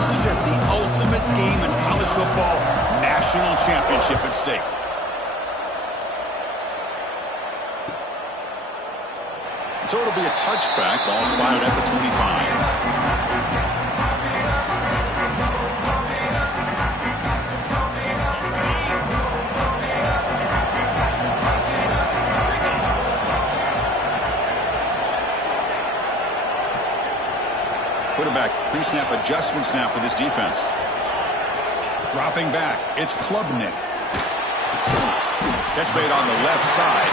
This is it, the ultimate game in college football, national championship at stake. So it'll be a touchback, ball spotted at the 25. Quarterback, pre-snap adjustments now for this defense. Dropping back, it's Klubnik. Catch made on the left side.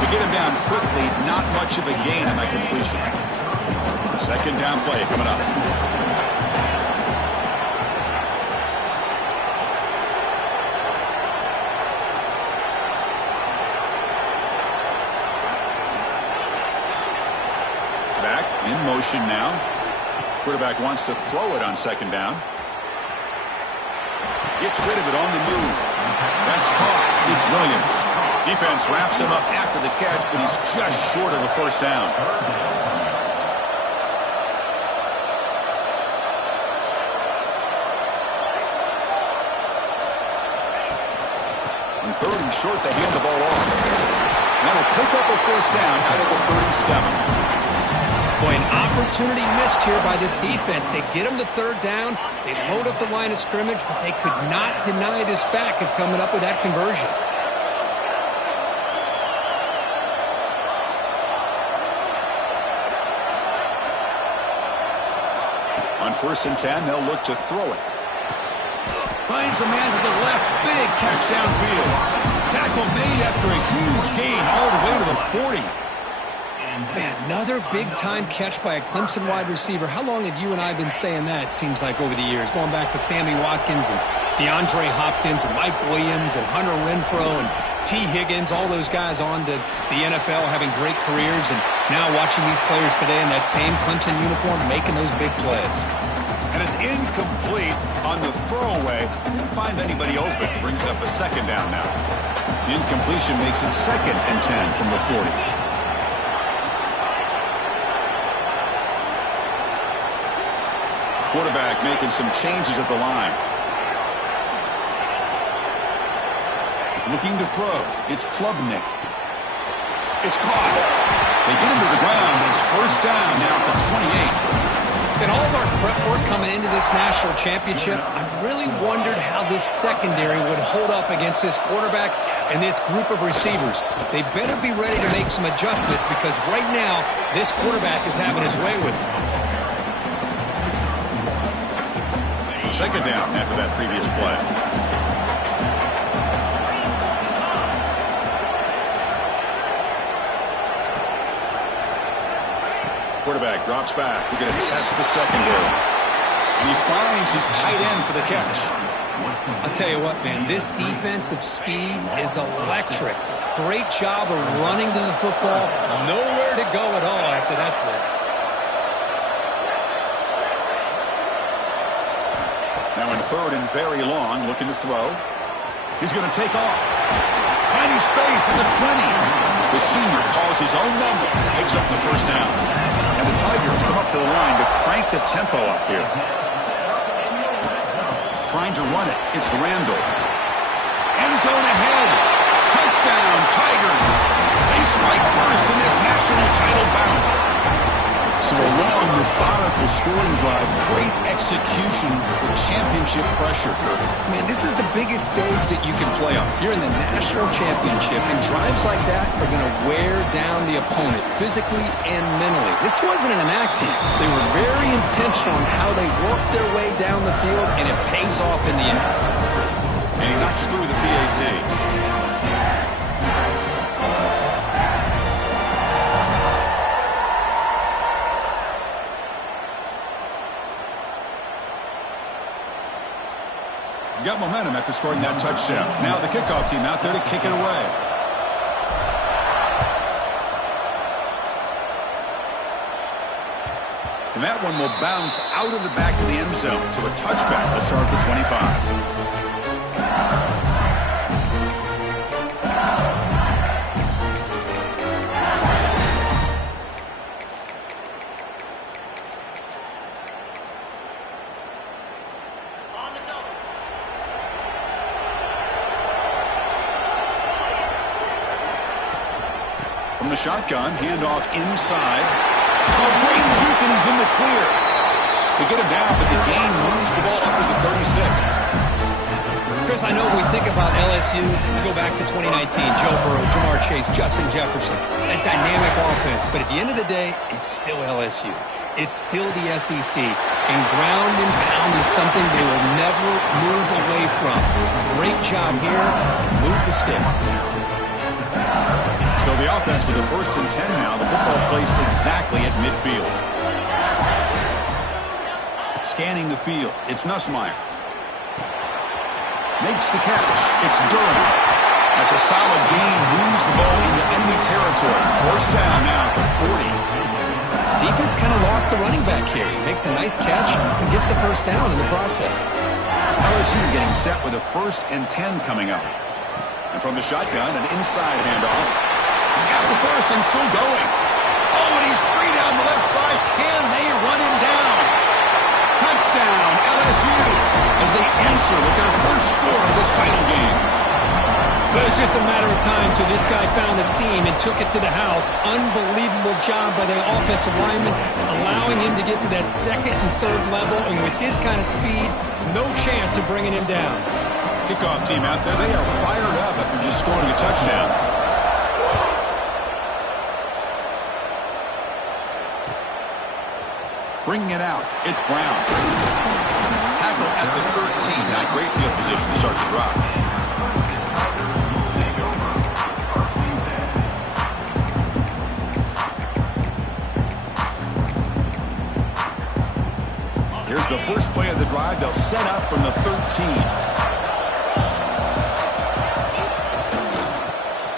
To get him down quickly, not much of a gain on that completion. Second down play coming up. Back in motion now. Quarterback wants to throw it on second down. Gets rid of it on the move. That's caught. It's Williams. Defense wraps him up after the catch, but he's just short of a first down. On third and short, they hand the ball off. That'll pick up a first down out of the 37. Boy, an opportunity missed here by this defense. They get them to third down. They load up the line of scrimmage, but they could not deny this back of coming up with that conversion. On 1st and 10, they'll look to throw it. Finds a man to the left. Big catch downfield. Tackle made after a huge gain all the way to the 40. Man, another big-time catch by a Clemson wide receiver. How long have you and I been saying that, it seems like, over the years? Going back to Sammy Watkins and DeAndre Hopkins and Mike Williams and Hunter Renfrow and T. Higgins, all those guys on to the NFL having great careers, and now watching these players today in that same Clemson uniform making those big plays. And it's incomplete on the throwaway. Didn't find anybody open. Brings up a second down now. The incompletion makes it 2nd and 10 from the 40. Quarterback making some changes at the line. Looking to throw. It's Klubnik. It's caught. They get him to the ground. It's first down now at the 28. In all of our prep work coming into this national championship, I really wondered how this secondary would hold up against this quarterback and this group of receivers. They better be ready to make some adjustments because right now, this quarterback is having his way with them. Second down after that previous play. Quarterback drops back. We're going to test the secondary. And he finds his tight end for the catch. I'll tell you what, man, this defensive speed is electric. Great job of running to the football. Nowhere to go at all after that throw. Now in third and very long, looking to throw. He's going to take off. Tiny space at the 20. The senior calls his own number, picks up the first down. And the Tigers come up to the line to crank the tempo up here. Trying to run it. It's Randall. End zone ahead. Touchdown, Tigers. They strike first in this national title bout. So a long, methodical scoring drive, great execution with championship pressure, Kirk. Man, this is the biggest stage that you can play on. You're in the national championship, and drives like that are going to wear down the opponent physically and mentally. This wasn't an accident. They were very intentional on how they worked their way down the field, and it pays off in the end. And he knocks through the PAT. Got momentum after scoring that touchdown. Now the kickoff team out there to kick it away. And that one will bounce out of the back of the end zone. So a touchback will start at the 25. From the shotgun, handoff inside. Oh, great juke, and he's in the clear. They get him down, but the gain moves the ball up to the 36. Chris, I know when we think about LSU, we go back to 2019, Joe Burrow, Jamar Chase, Justin Jefferson, that dynamic offense. But at the end of the day, it's still LSU. It's still the SEC. And ground and pound is something they will never move away from. Great job here. Move the sticks. So the offense with the 1st and 10 now. The football placed exactly at midfield. Scanning the field. It's Nussmeier. Makes the catch. It's Durham. That's a solid gain. Moves the ball into enemy territory. 1st down now at the 40. Defense kind of lost the running back here. He makes a nice catch and gets the 1st down in the process. LSU getting set with a 1st and 10 coming up. And from the shotgun, an inside handoff. He's got the 1st and still going. Oh, and he's free down the left side. Can they run him down? Touchdown, LSU, as they answer with their 1st score of this title game. But it's just a matter of time till this guy found the seam and took it to the house. Unbelievable job by the offensive lineman, allowing him to get to that 2nd and 3rd level. And with his kind of speed, no chance of bringing him down. Kickoff team out there, they are fired up after just scoring a touchdown. Bringing it out, it's Brown. Tackle at the 13. Not great field position to start the drive. Here's the first play of the drive. They'll set up from the 13.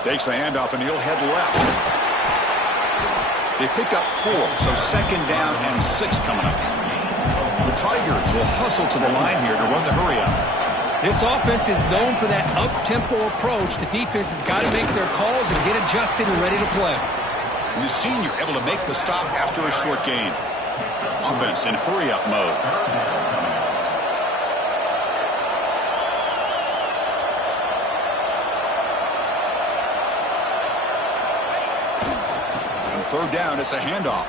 Takes the handoff and he'll head left. They pick up 4, so 2nd down and 6 coming up. The Tigers will hustle to the line here to run the hurry up. This offense is known for that up-tempo approach. The defense has got to make their calls and get adjusted and ready to play. And the senior able to make the stop after a short gain. Offense in hurry-up mode. And 3rd down, it's a handoff.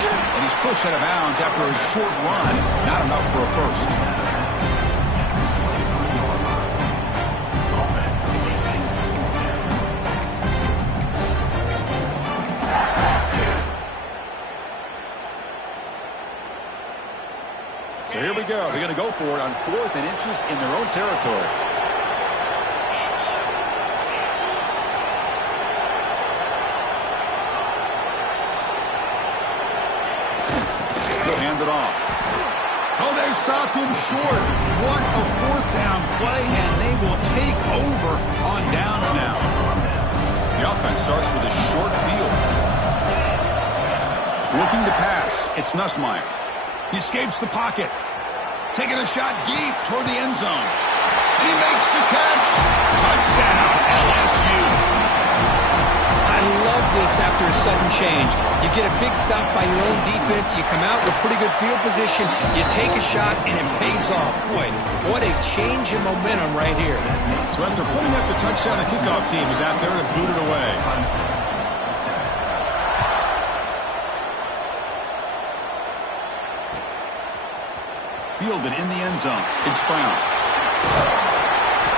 And he's pushed out of bounds after a short run. Not enough for a 1st. So here we go. They're going to go for it on 4th and inches in their own territory. He'll hand it off. Oh, they've stopped him short. What a 4th down play, and they will take over on downs now. The offense starts with a short field. Looking to pass. It's Nussmeier. He escapes the pocket. Taking a shot deep toward the end zone. And he makes the catch. Touchdown, LSU. I love this after a sudden change. You get a big stop by your own defense. You come out with pretty good field position. You take a shot, and it pays off. Boy, what a change in momentum right here. So after putting up the touchdown, the kickoff team is out there to boot it away. Fielded in the end zone. It's Brown.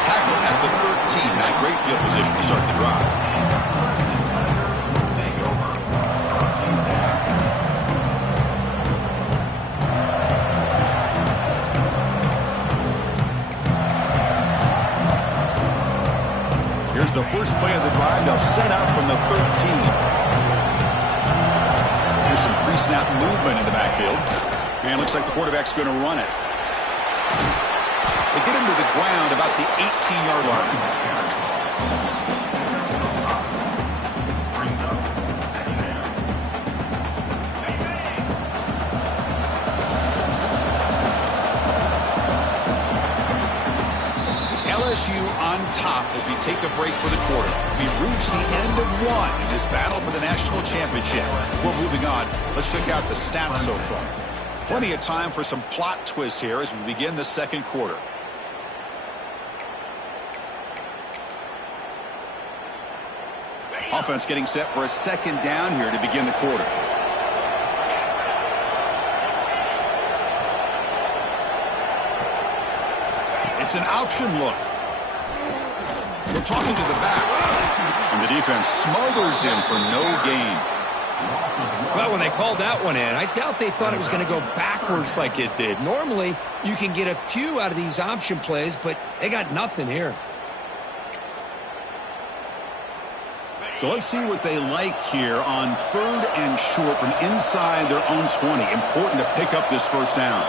Tackle at the 13. Not great field position to start the drive. Here's the first play of the drive. They'll set up from the 13. Here's some pre-snap movement in the backfield. And looks like the quarterback's going to run it. They get him to the ground about the 18-yard line. It's LSU on top as we take a break for the quarter. We've reached the end of one in this battle for the national championship. Before moving on, let's check out the stats so far. Plenty of time for some plot twists here as we begin the 2nd quarter. offense getting set for a second down here to begin the quarter. It's an option look. We're tossing to the back. And the defense smothers him for no gain. Well, when they called that one in, I doubt they thought it was going to go backwards like it did. Normally, you can get a few out of these option plays, but they got nothing here. So let's see what they like here on 3rd and short from inside their own 20. Important to pick up this first down.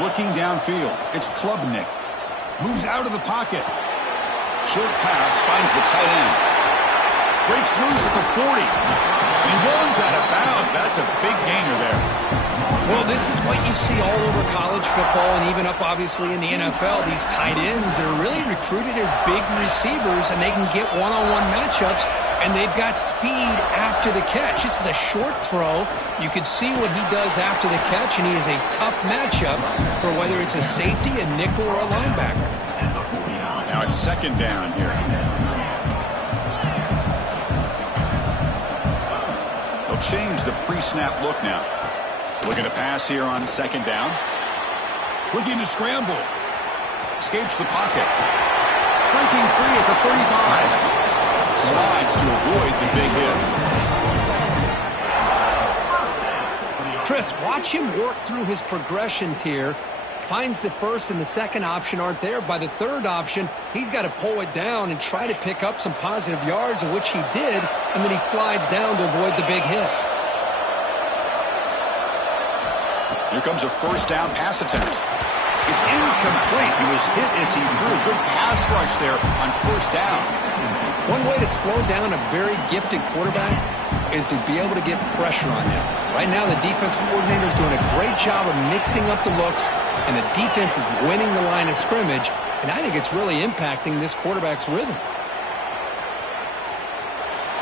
Looking downfield, it's Klubnik. Moves out of the pocket. Short pass finds the tight end. Breaks loose at the 40. And he runs out of bounds. That's a big gainer there. Well, this is what you see all over college football and even up, obviously, in the NFL. These tight ends are really recruited as big receivers, and they can get one-on-one matchups, and they've got speed after the catch. This is a short throw. You can see what he does after the catch, and he is a tough matchup for whether it's a safety, a nickel, or a linebacker. Now it's second down here. They'll change the pre-snap look now. Looking to pass here on second down. Looking to scramble. Escapes the pocket. Breaking free at the 35. Slides to avoid the big hit. Chris, watch him work through his progressions here. Finds the first and the second option aren't there. By the third option, he's got to pull it down and try to pick up some positive yards, of which he did, and then he slides down to avoid the big hit. Here comes a first down pass attempt. It's incomplete. He was hit as he threw a good pass rush there on first down. One way to slow down a very gifted quarterback is to be able to get pressure on him. Right now, the defense coordinator is doing a great job of mixing up the looks, and the defense is winning the line of scrimmage, and I think it's really impacting this quarterback's rhythm.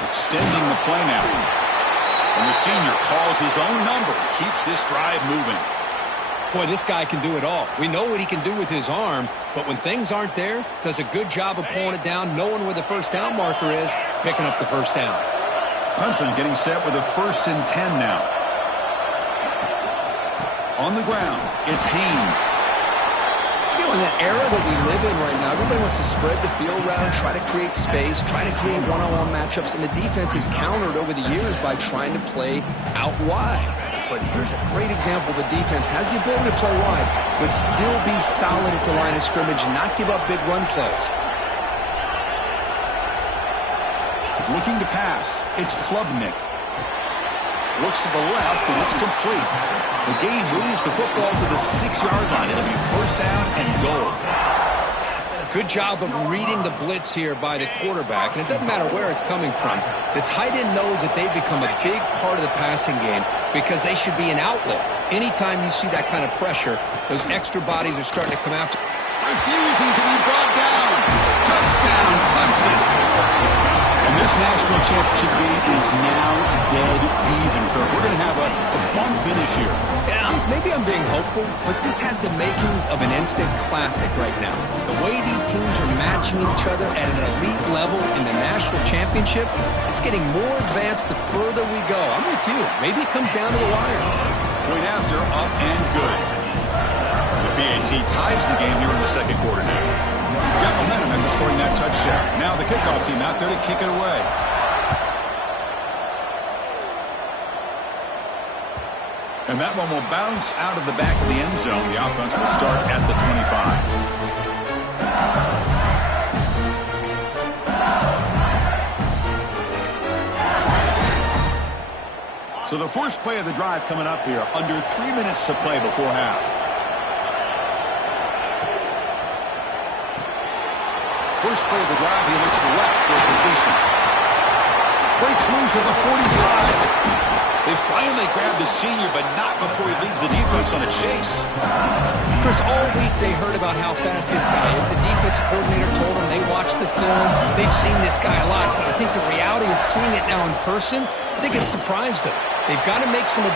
Extending the play now. And the senior calls his own number and keeps this drive moving. Boy, this guy can do it all. We know what he can do with his arm, but when things aren't there, does a good job of pulling it down, knowing where the first down marker is, picking up the first down. Clemson getting set with a 1st and 10 now. On the ground, it's Haynes. You know, in that era that we live in right now, everybody wants to spread the field around, try to create space, try to create one-on-one matchups, and the defense is countered over the years by trying to play out wide. But here's a great example. The defense has the ability to play wide, but still be solid at the line of scrimmage and not give up big run plays. Looking to pass, it's Klubnik. Looks to the left, and it's complete. The game moves the football to the 6-yard line. It'll be first down and goal. Good job of reading the blitz here by the quarterback, and it doesn't matter where it's coming from. The tight end knows that they've become a big part of the passing game because they should be an outlet. Anytime you see that kind of pressure, those extra bodies are starting to come after. Refusing to be brought down. Touchdown, Clemson. And this national championship game is now dead even, Kirk. We're going to have a fun finish here. Yeah, maybe I'm being hopeful, but this has the makings of an instant classic right now. The way these teams are matching each other at an elite level in the national championship, it's getting more advanced the further we go. I'm with you. Maybe it comes down to the wire. Point after, up and good. The BAT ties the game here in the second quarter now. Got momentum after scoring that touchdown. Now the kickoff team out there to kick it away. And that one will bounce out of the back of the end zone. The offense will start at the 25. So the first play of the drive coming up here. Under 3 minutes to play before half. First play of the drive, he looks left for completion. Breaks loose at the 45. They finally grab the senior, but not before he leads the defense on a chase. Chris, all week they heard about how fast this guy is. The defense coordinator told them they watched the film. They've seen this guy a lot, but I think the reality of seeing it now in person, I think it's surprised them. They've got to make some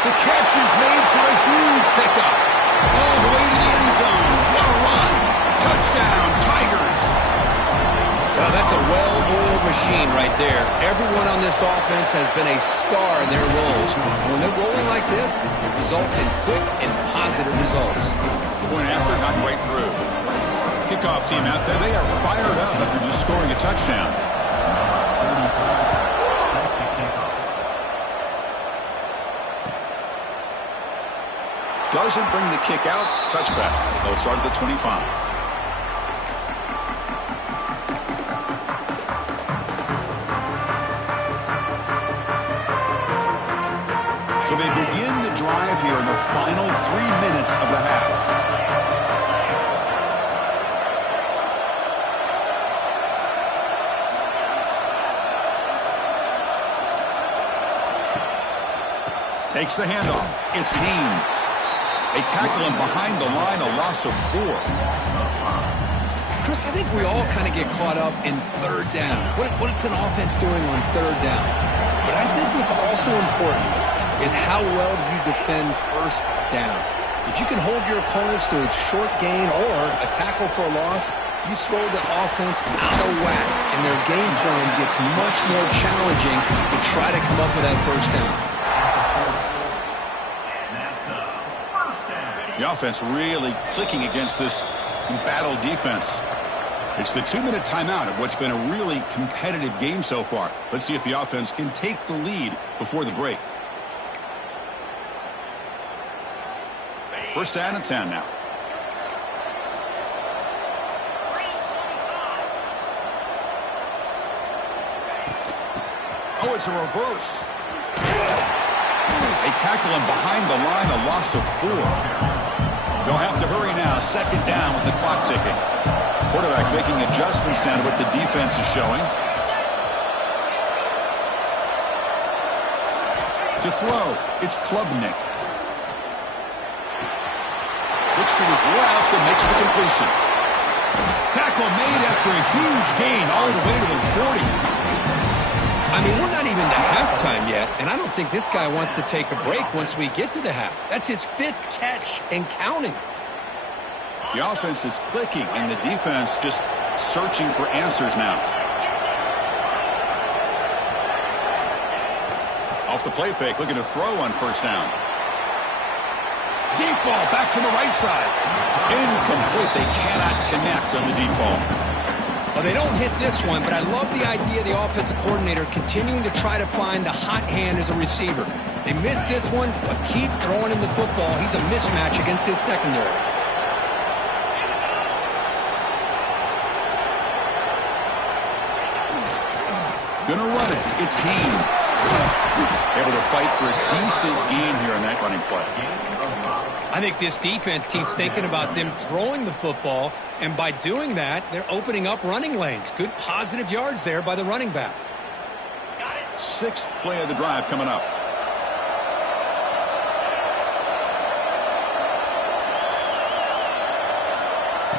The catch is made for a huge pickup. All the way to the end zone. What a run. Touchdown, Tigers. Well, that's a well-oiled machine. machine right there. Everyone on this offense has been a star in their roles. And when they're rolling like this, it results in quick and positive results. Point after, not quite through. Kickoff team out there, they are fired up after just scoring a touchdown. Doesn't bring the kick out. Touchback. They'll start at the 25. So they begin the drive here in the final 3 minutes of the half. Takes the handoff. It's Haynes. They tackle him behind the line, a loss of 4. Chris, I think we all kind of get caught up in third down. What's an offense doing on third down? But I think what's also important is how well you defend first down. If you can hold your opponents to a short gain or a tackle for a loss, you throw the offense out of whack, and their game plan gets much more challenging to try to come up with that first down. The offense really clicking against this battle defense. It's the 2-minute timeout of what's been a really competitive game so far. Let's see if the offense can take the lead before the break. First down and 10 now. Oh, it's a reverse. They tackle him behind the line, a loss of 4. They'll have to hurry now. Second down with the clock ticking. Quarterback making adjustments down to what the defense is showing. To throw, it's Klubnik. Looks to his left and makes the completion. Tackle made after a huge gain all the way to the 40. I mean, we're not even to halftime yet, and I don't think this guy wants to take a break once we get to the half. That's his 5th catch and counting. The offense is clicking, and the defense just searching for answers now. Off the play fake, looking to throw on first down. Deep ball back to the right side. Incomplete. They cannot connect on the deep ball. Well, they don't hit this one, but I love the idea of the offensive coordinator continuing to try to find the hot hand as a receiver. They missed this one, but keep throwing him the football. He's a mismatch against his secondary. Gonna run it. It's Haynes. Able to fight for a decent gain here in that running play. I think this defense keeps thinking about them throwing the football, and by doing that, they're opening up running lanes. Good positive yards there by the running back. 6th play of the drive coming up.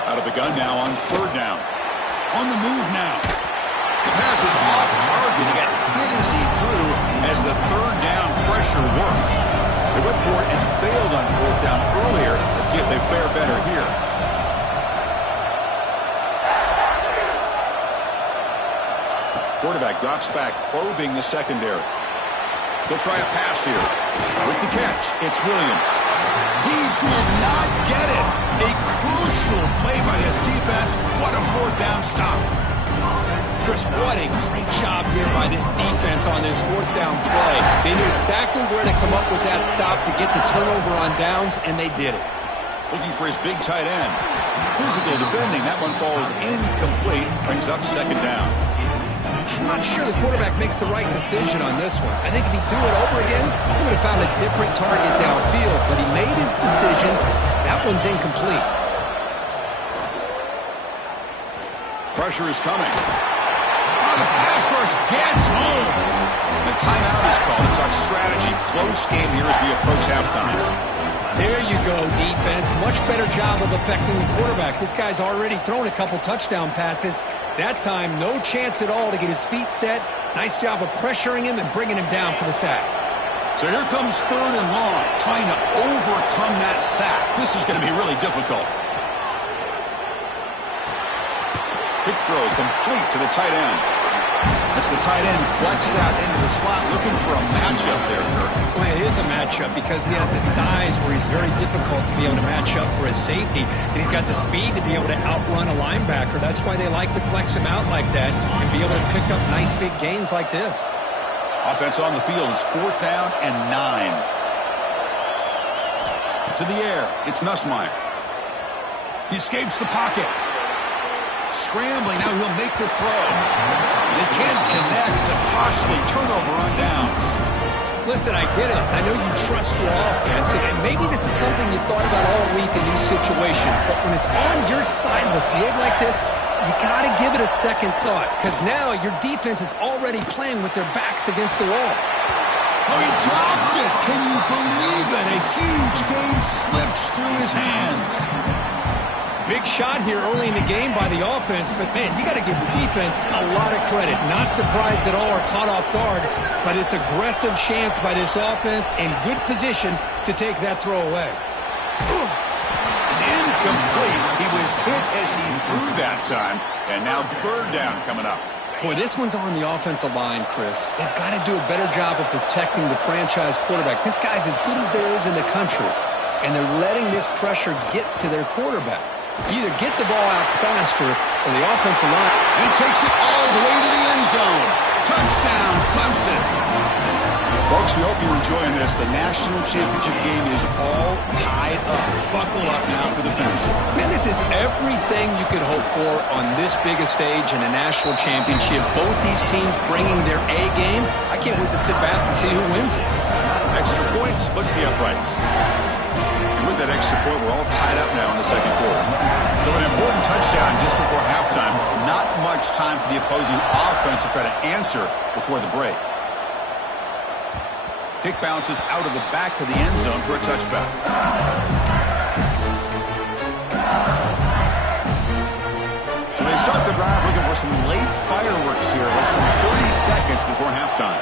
Out of the gun now on third down. On the move now. The pass is off target. He got hit as he threw as the third down pressure worked. They went for it and failed on fourth down earlier. Let's see if they fare better here. Quarterback drops back, probing the secondary. They'll try a pass here. With the catch, it's Williams. He did not get it. A crucial play by his defense. What a fourth down stop. Chris, what a great job here by this defense on this fourth down play. They knew exactly where to come up with that stop to get the turnover on downs, and they did it. Looking for his big tight end. Physical defending. That one falls incomplete. Brings up second down. I'm not sure the quarterback makes the right decision on this one. I think if he'd do it over again, he would have found a different target downfield, but he made his decision. That one's incomplete. Pressure is coming. The pass rush gets home. The timeout is called to talk strategy. Close game here as we approach halftime. There you go, defense. Much better job of affecting the quarterback. This guy's already thrown a couple touchdown passes. That time, no chance at all to get his feet set. Nice job of pressuring him and bringing him down for the sack. So here comes third and long, trying to overcome that sack. This is going to be really difficult. Quick throw complete to the tight end. That's the tight end flexed out into the slot, looking for a matchup there, Kirk. Well, it is a matchup because he has the size where he's very difficult to be able to match up for his safety. And he's got the speed to be able to outrun a linebacker. That's why they like to flex him out like that and be able to pick up nice big gains like this. Offense on the field. It's 4th down and 9. To the air. It's Nussmeier. He escapes the pocket. Scrambling. Now he'll make the throw. They can't connect. A costly turnover on downs. Listen, I get it. I know you trust your offense, and maybe this is something you thought about all week in these situations, but when it's on your side of the field like this, you got to give it a second thought, because now your defense is already playing with their backs against the wall. Oh, he dropped it. Can you believe it? A huge gain slips through his hands. Big shot here early in the game by the offense, but, man, you got to give the defense a lot of credit. Not surprised at all or caught off guard, but it's aggressive chance by this offense and good position to take that throw away. It's incomplete. He was hit as he threw that time, and now 3rd down coming up. Boy, this one's on the offensive line, Chris. They've got to do a better job of protecting the franchise quarterback. This guy's as good as there is in the country, and they're letting this pressure get to their quarterback. Either get the ball out faster or the offensive line. And he takes it all the way to the end zone. Touchdown, Clemson. Folks, we hope you're enjoying this. The national championship game is all tied up. Buckle up now for the finish. Man, this is everything you could hope for on this big a stage in a national championship. Both these teams bringing their A game. I can't wait to sit back and see who wins it. Extra point splits the uprights. With that extra point, we're all tied up now in the second quarter. So an important touchdown just before halftime. Not much time for the opposing offense to try to answer before the break. Kick bounces out of the back of the end zone for a touchback. So they start the drive looking for some late fireworks here. Less than 30 seconds before halftime.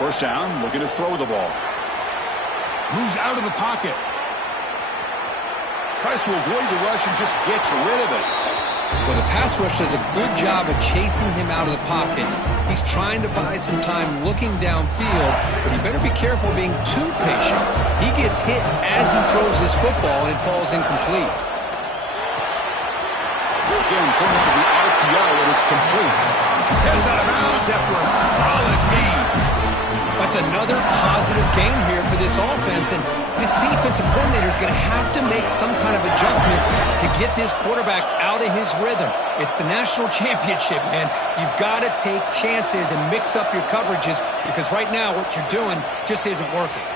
1st down, looking to throw the ball. Moves out of the pocket. Tries to avoid the rush and just gets rid of it. Well, the pass rush does a good job of chasing him out of the pocket. He's trying to buy some time looking downfield, but he better be careful being too patient. He gets hit as he throws this football, and it falls incomplete. Again, throwing to the RPO, and it's complete. Heads out of bounds after a solid gain. That's another positive game here for this offense, and this defensive coordinator is going to have to make some kind of adjustments to get this quarterback out of his rhythm. It's the national championship, man. You've got to take chances and mix up your coverages because right now what you're doing just isn't working.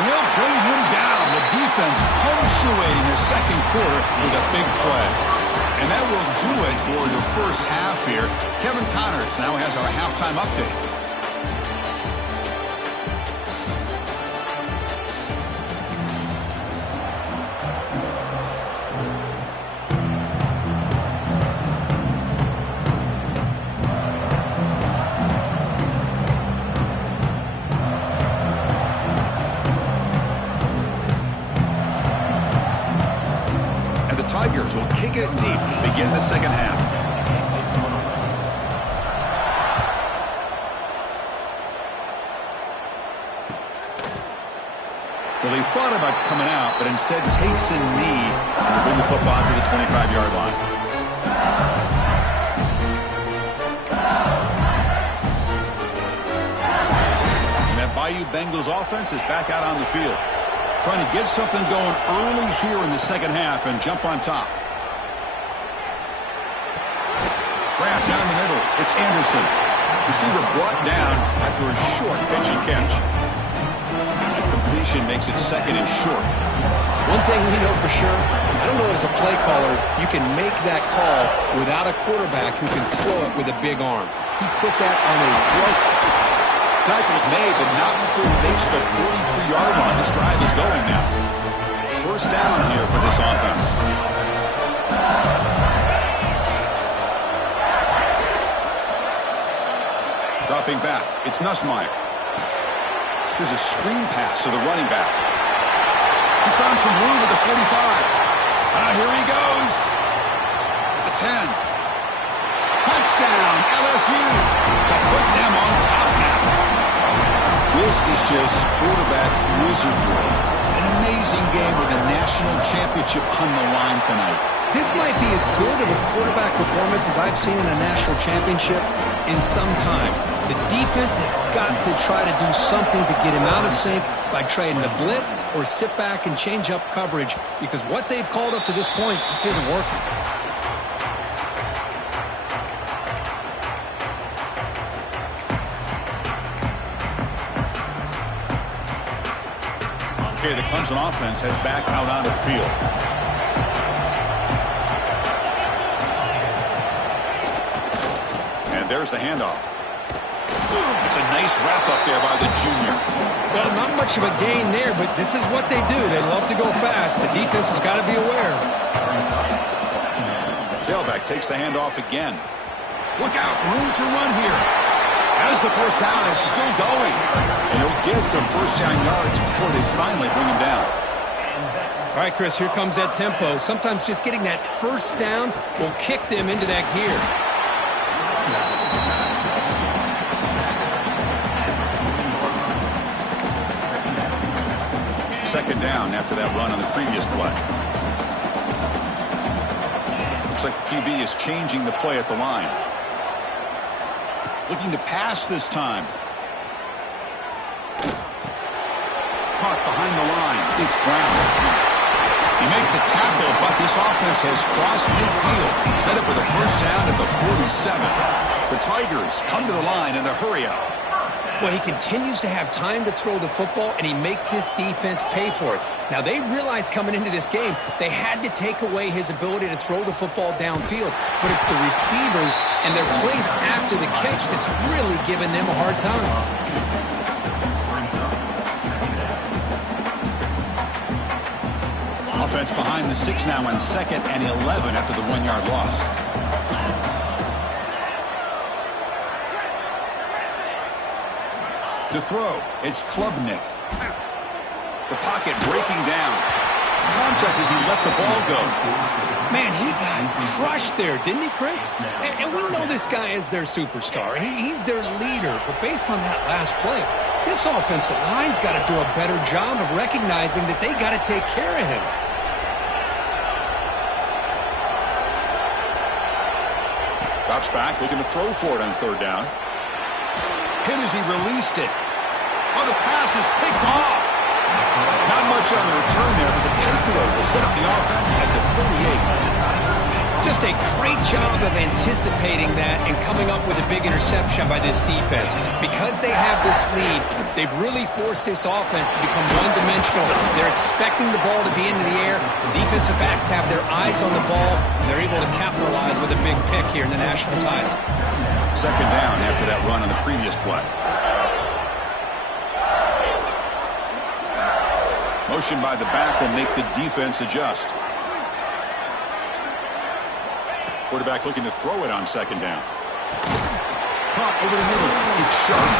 And they'll bring him down. The defense punctuating the second quarter with a big play. And that will do it for the first half here. Kevin Connors now has our halftime update. Tigers will kick it deep to begin the second half. Well, he thought about coming out, but instead takes a knee and will bring the football to the 25-yard line. And that Bayou Bengals offense is back out on the field. Trying to get something going early here in the second half and jump on top. Grab down the middle. It's Anderson. Receiver brought down after a short pitch and catch. A completion makes it 2nd and short. One thing we know for sure, I don't know as a play caller, you can make that call without a quarterback who can throw it with a big arm. He put that on a rope. Tackle's made, but not before he makes the 43-yard line. This drive is going now. 1st down here for this offense. Dropping back, it's Nussmeier. Here's a screen pass to the running back. He's found some room at the 45. Here he goes. At the 10. Touchdown, LSU, to put them on top now. This is just quarterback wizardry. An amazing game with a national championship on the line tonight. This might be as good of a quarterback performance as I've seen in a national championship in some time. The defense has got to try to do something to get him out of sync by trading the blitz or sit back and change up coverage, because what they've called up to this point just isn't working. Okay, the Clemson offense heads back out onto the field. And there's the handoff. It's a nice wrap-up there by the junior. Well, not much of a gain there, but this is what they do. They love to go fast. The defense has got to be aware. Tailback takes the handoff again. Look out, room to run here. As the first down is still going. And he'll get the first down yards before they finally bring him down. All right, Chris, here comes that tempo. Sometimes just getting that first down will kick them into that gear. Second down after that run on the previous play. Looks like the QB is changing the play at the line. Looking to pass this time. Caught behind the line. It's Brown. He made the tackle, but this offense has crossed midfield. Set up with a first down at the 47. The Tigers come to the line in the hurry up. Well, he continues to have time to throw the football, and he makes this defense pay for it. Now, they realized coming into this game they had to take away his ability to throw the football downfield, but it's the receivers and their plays after the catch that's really giving them a hard time. Offense behind the 6 now on 2nd and 11 after the 1-yard loss. To throw, it's Klubnik. The pocket breaking down. Contact as he let the ball go. Man, he got crushed there, didn't he, Chris? And we know this guy is their superstar. He's their leader. But based on that last play, this offensive line's got to do a better job of recognizing that they got to take care of him. Drops back, looking to throw for it on 3rd down. Hit as he released it. Oh, the pass is picked off. Not much on the return there, but the takeaway will set up the offense at the 38. Just a great job of anticipating that and coming up with a big interception by this defense. Because they have this lead, they've really forced this offense to become one-dimensional. They're expecting the ball to be into the air. The defensive backs have their eyes on the ball, and they're able to capitalize with a big pick here in the national title. 2nd down after that run on the previous play. Motion by the back will make the defense adjust. Quarterback looking to throw it on 2nd down. Caught over the middle. It's sharp.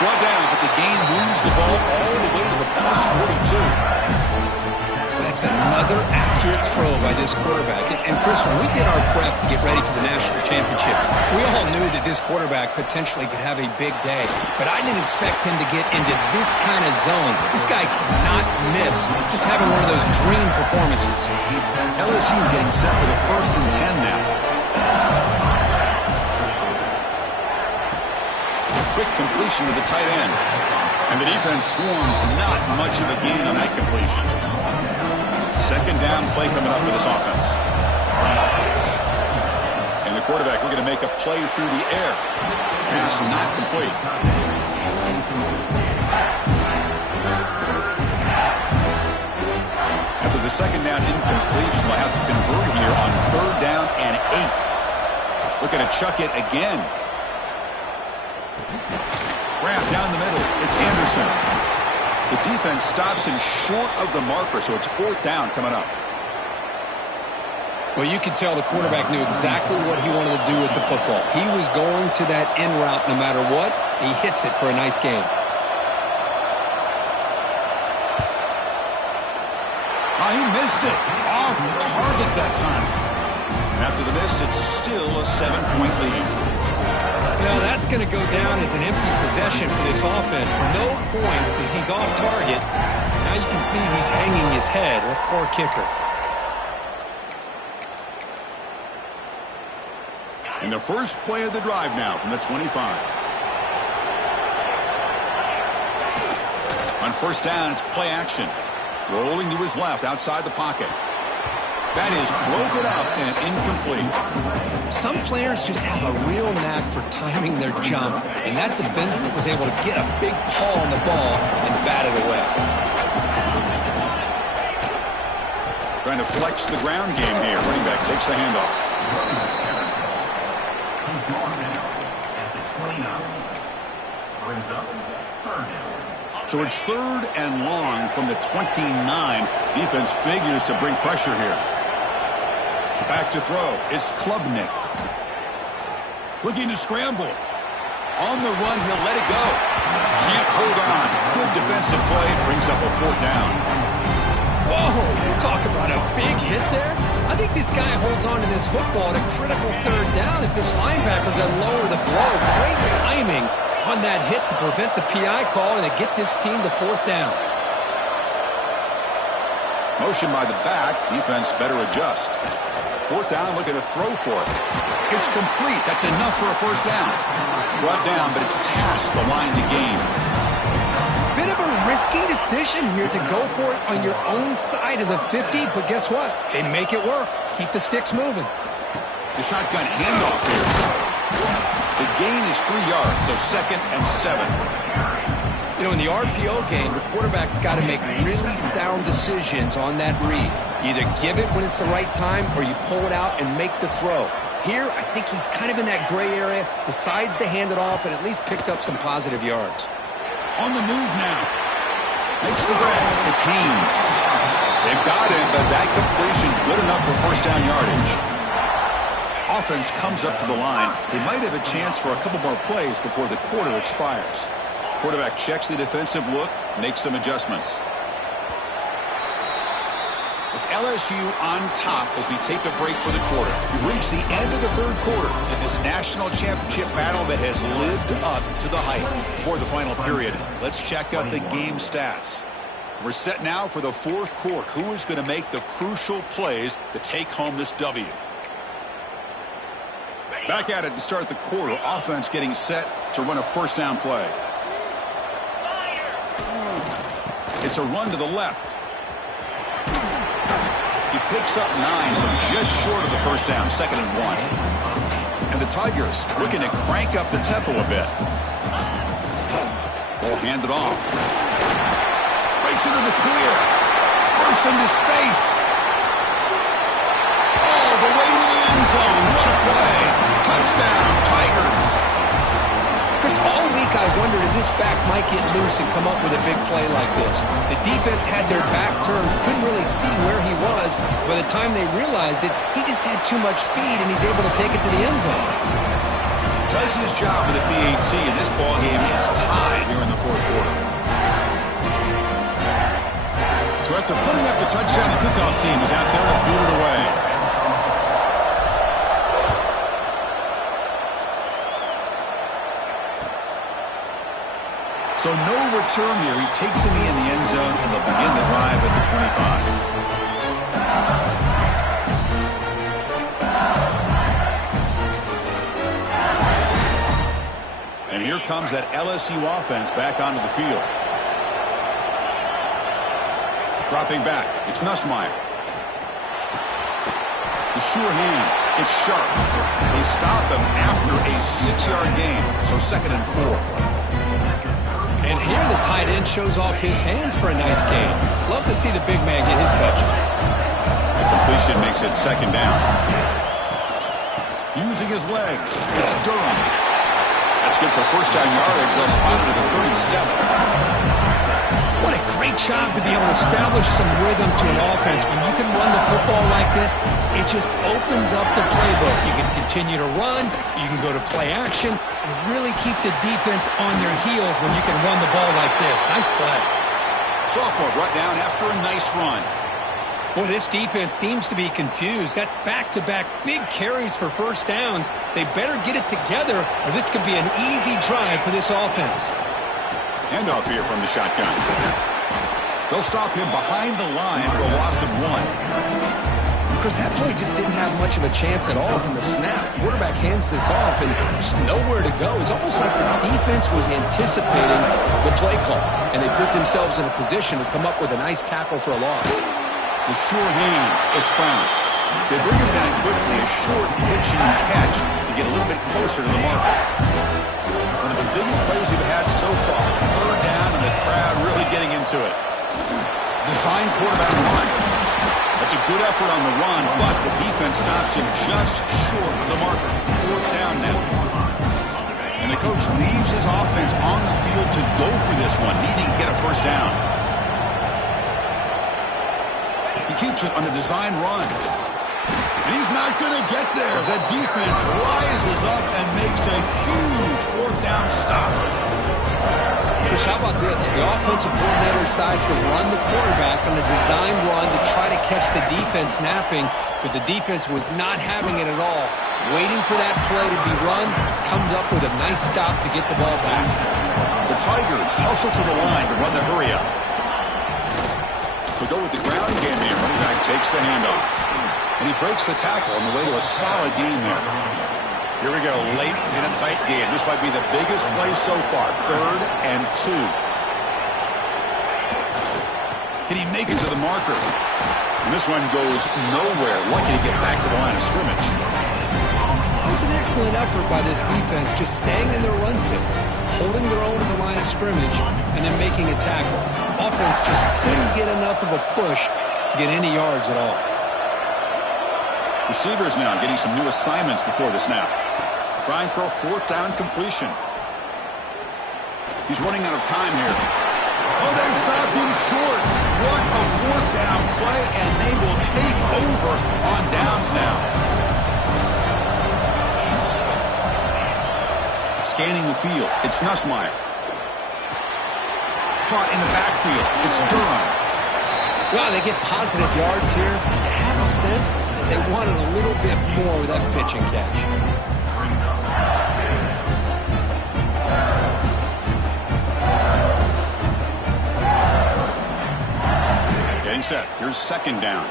Brought down, but the gain moves the ball all the way to the plus 42. That's another accurate throw by this quarterback. And Chris, when we did our prep to get ready for the national championship, we all knew that this quarterback potentially could have a big day. But I didn't expect him to get into this kind of zone. This guy cannot miss. Just having one of those dream performances. LSU getting set for the 1st and 10 now. Quick completion to the tight end. And the defense swarms not much of a gain on that completion. 2nd down play coming up for this offense. And the quarterback looking to make a play through the air. Pass not complete. After the 2nd down incompletion, they'll have to convert here on 3rd down and 8. Looking to chuck it again. Grab down the middle. It's Anderson. The defense stops him short of the marker, so it's 4th down coming up. Well, you could tell the quarterback knew exactly what he wanted to do with the football. He was going to that in route no matter what. He hits it for a nice gain. Oh, he missed it. Off off target that time. After the miss, it's still a 7-point lead. Well, that's going to go down as an empty possession for this offense. No points as he's off target. Now you can see he's hanging his head. A poor kicker. And the first play of the drive now from the 25. On first down, it's play action. Rolling to his left outside the pocket. That is broken up and incomplete. Some players just have a real knack for timing their jump, and that defender was able to get a big paw on the ball and bat it away. Trying to flex the ground game here. Running back takes the handoff. So it's 3rd and long from the 29. Defense figures to bring pressure here. Back to throw. It's Klubnik. Looking to scramble. On the run, he'll let it go. Can't hold on. Good defensive play. Brings up a 4th down. Whoa, you talk about a big hit there. I think this guy holds on to this football at a critical 3rd down if this linebacker doesn't lower the blow. Great timing on that hit to prevent the PI call and to get this team to 4th down. Motion by the back. Defense better adjust. 4th down, looking to throw for it. It's complete. That's enough for a 1st down. Brought down, but it's past the line to gain. Bit of a risky decision here to go for it on your own side of the 50, but guess what? They make it work. Keep the sticks moving. The shotgun handoff here. The gain is 3 yards, so 2nd and 7. You know, in the RPO game, the quarterback's got to make really sound decisions on that read. Either give it when it's the right time or you pull it out and make the throw. Here, I think he's kind of in that gray area, decides to hand it off and at least picked up some positive yards. On the move now. Makes the grab. It's Haynes. They've got it, but that completion good enough for 1st down yardage. Offense comes up to the line. They might have a chance for a couple more plays before the quarter expires. Quarterback checks the defensive look, makes some adjustments. It's LSU on top as we take a break for the quarter. We've reached the end of the 3rd quarter in this national championship battle that has lived up to the hype. Before the final period, let's check out the game stats. We're set now for the 4th quarter. Who is going to make the crucial plays to take home this W? Back at it to start the quarter. Offense getting set to run a 1st down play. It's a run to the left. He picks up 9, so just short of the 1st down, 2nd and 1. And the Tigers looking to crank up the tempo a bit. Ball handed off. Breaks into the clear. Bursts into space. All the way to the end zone. What a play. Touchdown, Tigers. Chris, all week I wondered if this back might get loose and come up with a big play like this. The defense had their back turned, couldn't really see where he was. By the time they realized it, he just had too much speed, and he's able to take it to the end zone. Does his job with the PAT, and this ball game is tied here in the 4th quarter. So after putting up the touchdown, the kickoff team is out there to boot it away. So no return here. He takes it in the end zone, and they'll begin the drive at the 25. And here comes that LSU offense back onto the field. Dropping back. It's Nussmeier. The sure hands. It's sharp. They stop him after a 6-yard gain. So 2nd and 4. And here the tight end shows off his hands for a nice gain. Love to see the big man get his touches. The completion makes it 2nd down. Using his legs. It's Durham. That's good for 1st down yardage. They'll spot it at the 37. What a great job to be able to establish some rhythm to an offense. When you can run the football like this, it just opens up the playbook. You can continue to run, you can go to play action, and really keep the defense on their heels when you can run the ball like this. Nice play. Sophomore brought down after a nice run. Boy, this defense seems to be confused. That's back-to-back big carries for first downs. They better get it together, or this could be an easy drive for this offense. Handoff here from the shotgun. They'll stop him behind the line for a loss of 1. Chris, that play just didn't have much of a chance at all from the snap. Quarterback hands this off, and there's nowhere to go. It's almost like the defense was anticipating the play call, and they put themselves in a position to come up with a nice tackle for a loss. The sure hands, it's Brown. They bring him down quickly, a short pitch and catch to get a little bit closer to the marker. One of the biggest plays we've had so far. Third down, and the crowd really getting into it. Design quarterback run. That's a good effort on the run, but the defense stops him just short of the marker. Fourth down now. And the coach leaves his offense on the field to go for this one, needing to get a first down. He keeps it on the design run. And he's not going to get there. The defense rises up and makes a huge fourth down stop. Chris, how about this? The offensive coordinator decides to run the quarterback on a design run to try to catch the defense napping, but the defense was not having it at all. Waiting for that play to be run, comes up with a nice stop to get the ball back. The Tigers hustle to the line to run the hurry-up. They go with the ground game here. Running back takes the handoff. And he breaks the tackle on the way to a solid gain there. Here we go, late in a tight game. This might be the biggest play so far. 3rd and 2. Can he make it to the marker? And this one goes nowhere. Lucky to get back to the line of scrimmage. It was an excellent effort by this defense, just staying in their run fits, holding their own at the line of scrimmage, and then making a tackle. Offense just couldn't get enough of a push to get any yards at all. Receivers now getting some new assignments before the snap. Trying for a fourth down completion. He's running out of time here. Oh, they've stopped him short. What a fourth down play, and they will take over on downs now. Scanning the field, it's Nussmeier. Caught in the backfield, it's Durham. Well, they get positive yards here. You have a sense that they wanted a little bit more with that pitch and catch. Getting set. Here's 2nd down.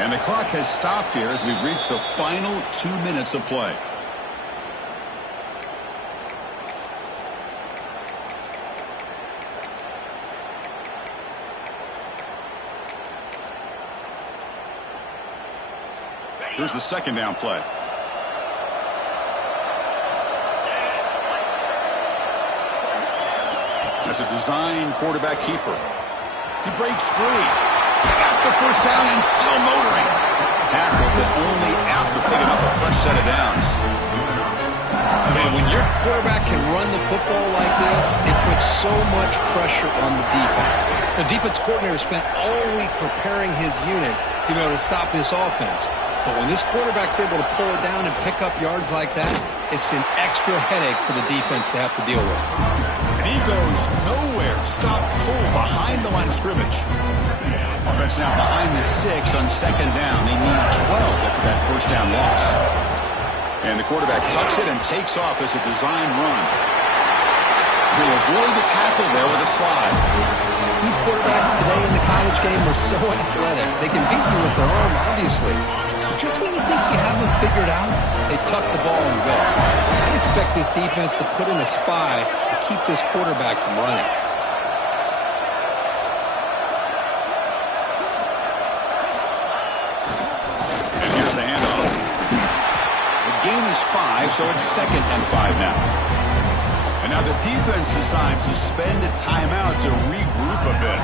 And the clock has stopped here as we've reached the final 2 minutes of play. Here's the 2nd down play. That's a design quarterback keeper. He breaks free. Got the first down and still motoring. Tackle, but only after picking up a fresh set of downs. Man, when your quarterback can run the football like this, it puts so much pressure on the defense. The defense coordinator spent all week preparing his unit to be able to stop this offense. But when this quarterback's able to pull it down and pick up yards like that, it's an extra headache for the defense to have to deal with. And he goes nowhere. Stop cold behind the line of scrimmage. Offense now behind the 6 on 2nd down. They need 12 after that first down loss. And the quarterback tucks it and takes off as a design run. He'll avoid the tackle there with a slide. These quarterbacks today in the college game are so athletic. They can beat you with their arm, obviously. But just when you think you have them figured out, they tuck the ball and go. I'd expect this defense to put in a spy to keep this quarterback from running. And here's the handoff. The gain is 5, so it's 2nd and 5 now. And now the defense decides to spend a timeout to regroup a bit.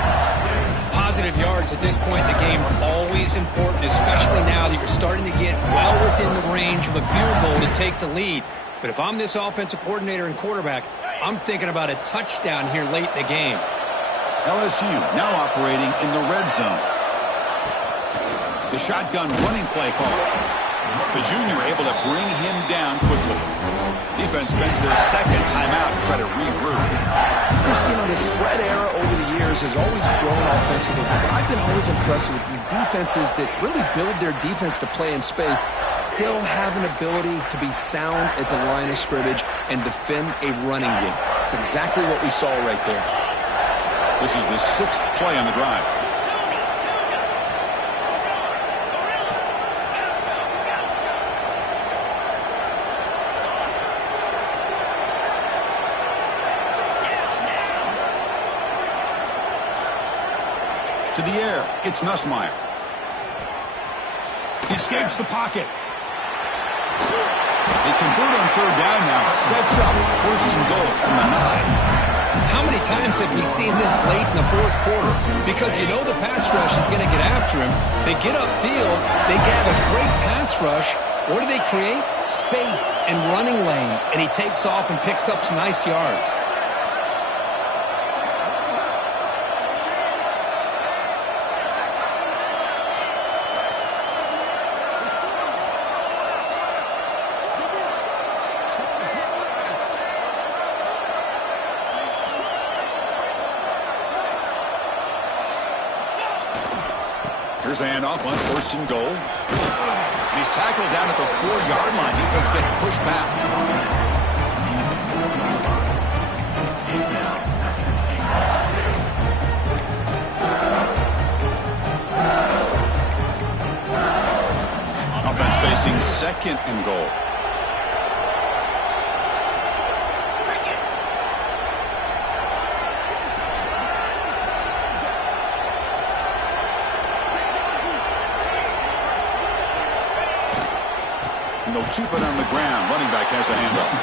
Positive yards at this point in the game are always important, especially now that you're starting to get well within the range of a field goal to take the lead. But if I'm this offensive coordinator and quarterback, I'm thinking about a touchdown here late in the game. LSU now operating in the red zone. The shotgun running play call. The junior able to bring him down quickly. Defense spends their second timeout to try to regroup. Chris, the spread era over the years has always grown offensively, but I've been always impressed with defenses that really build their defense to play in space, still have an ability to be sound at the line of scrimmage and defend a running game. It's exactly what we saw right there. This is the 6th play on the drive. To the air, it's Nussmeier. He escapes the pocket. They convert on 3rd down now. Sets up 1st and goal from the 9. How many times have we seen this late in the 4th quarter? Because you know the pass rush is going to get after him. They get upfield. They get a great pass rush. What do they create? Space and running lanes. And he takes off and picks up some nice yards. Here's the handoff on 1st and goal. And he's tackled down at the 4-yard line. Defense getting pushed back. Offense facing 2nd and goal. And they'll keep it on the ground. Running back has the handoff.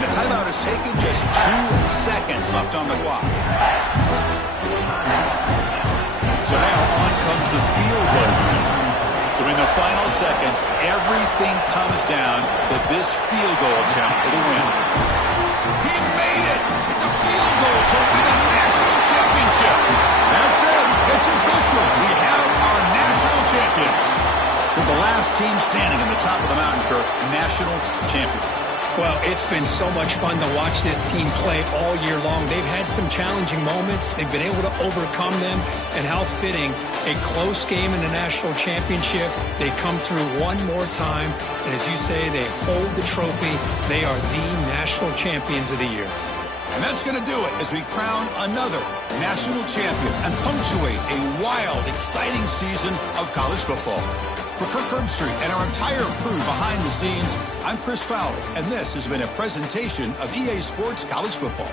And a timeout is taken. Just 2 seconds left on the clock. So now on comes the field goal. So in the final seconds, everything comes down to this field goal attempt for the win. He made it! It's a field goal to win a national championship. That's it. It's official. We have our national champions. With the last team standing in the top of the mountain, Kirk, national champions. Well, it's been so much fun to watch this team play all year long. They've had some challenging moments. They've been able to overcome them. And how fitting, a close game in the national championship. They come through one more time. And as you say, they hold the trophy. They are the national champions of the year. And that's going to do it as we crown another national champion and punctuate a wild, exciting season of college football. For Kirk Herbstreit and our entire crew behind the scenes, I'm Chris Fowler, and this has been a presentation of EA Sports College Football.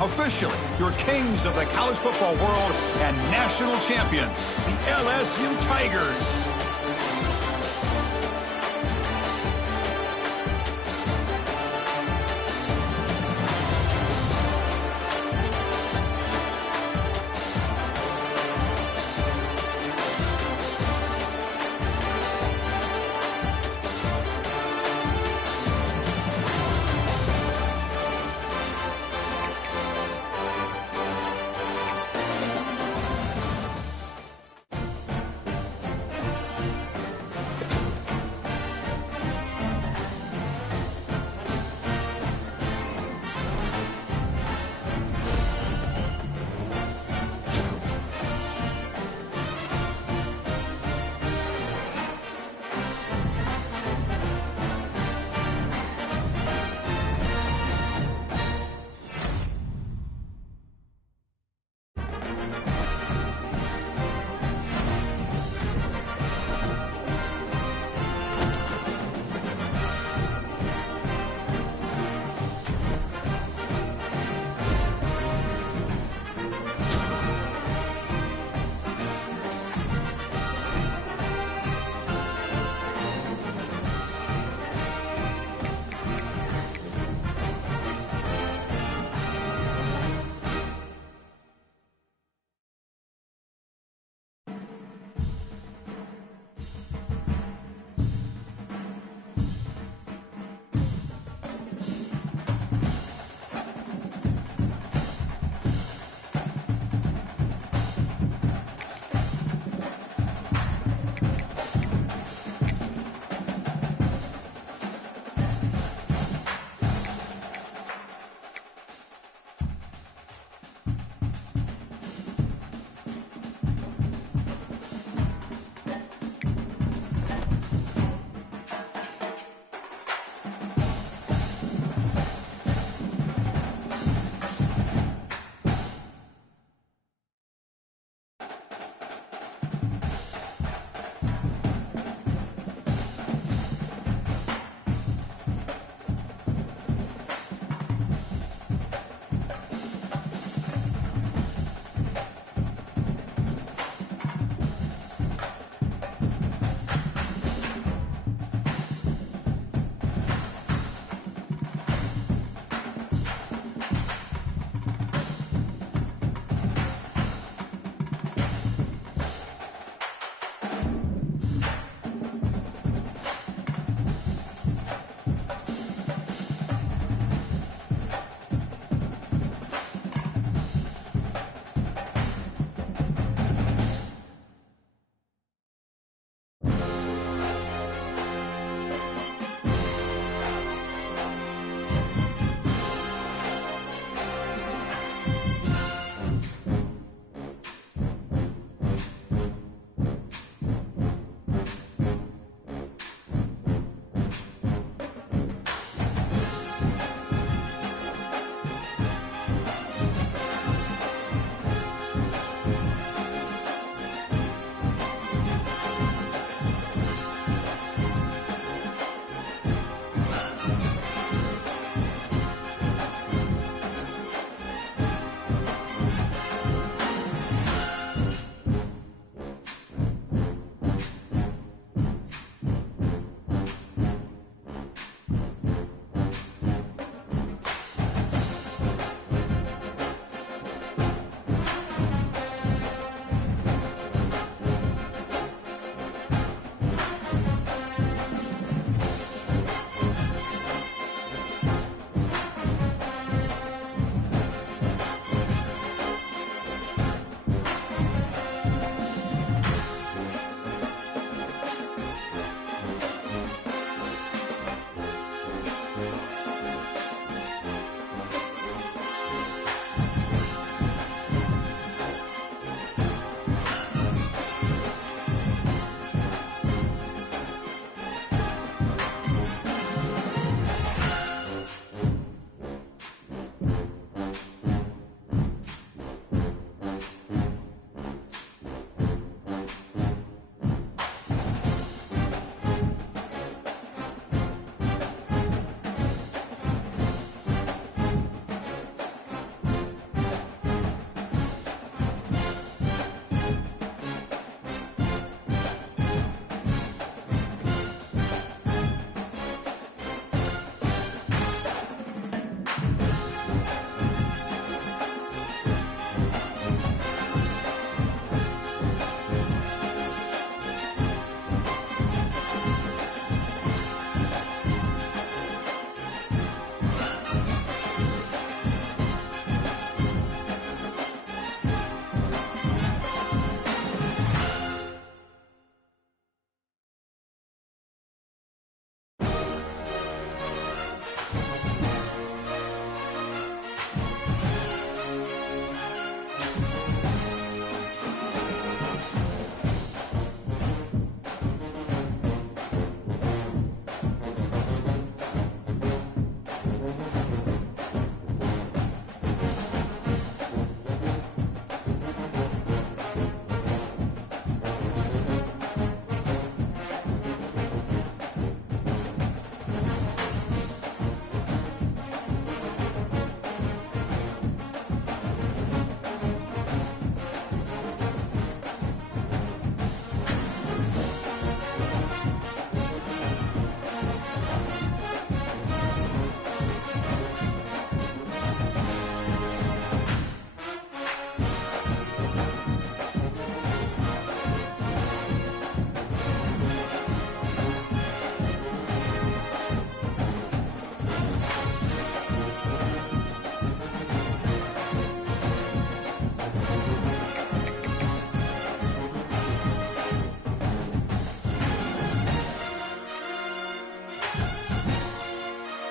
Officially, your kings of the college football world and national champions, the LSU Tigers.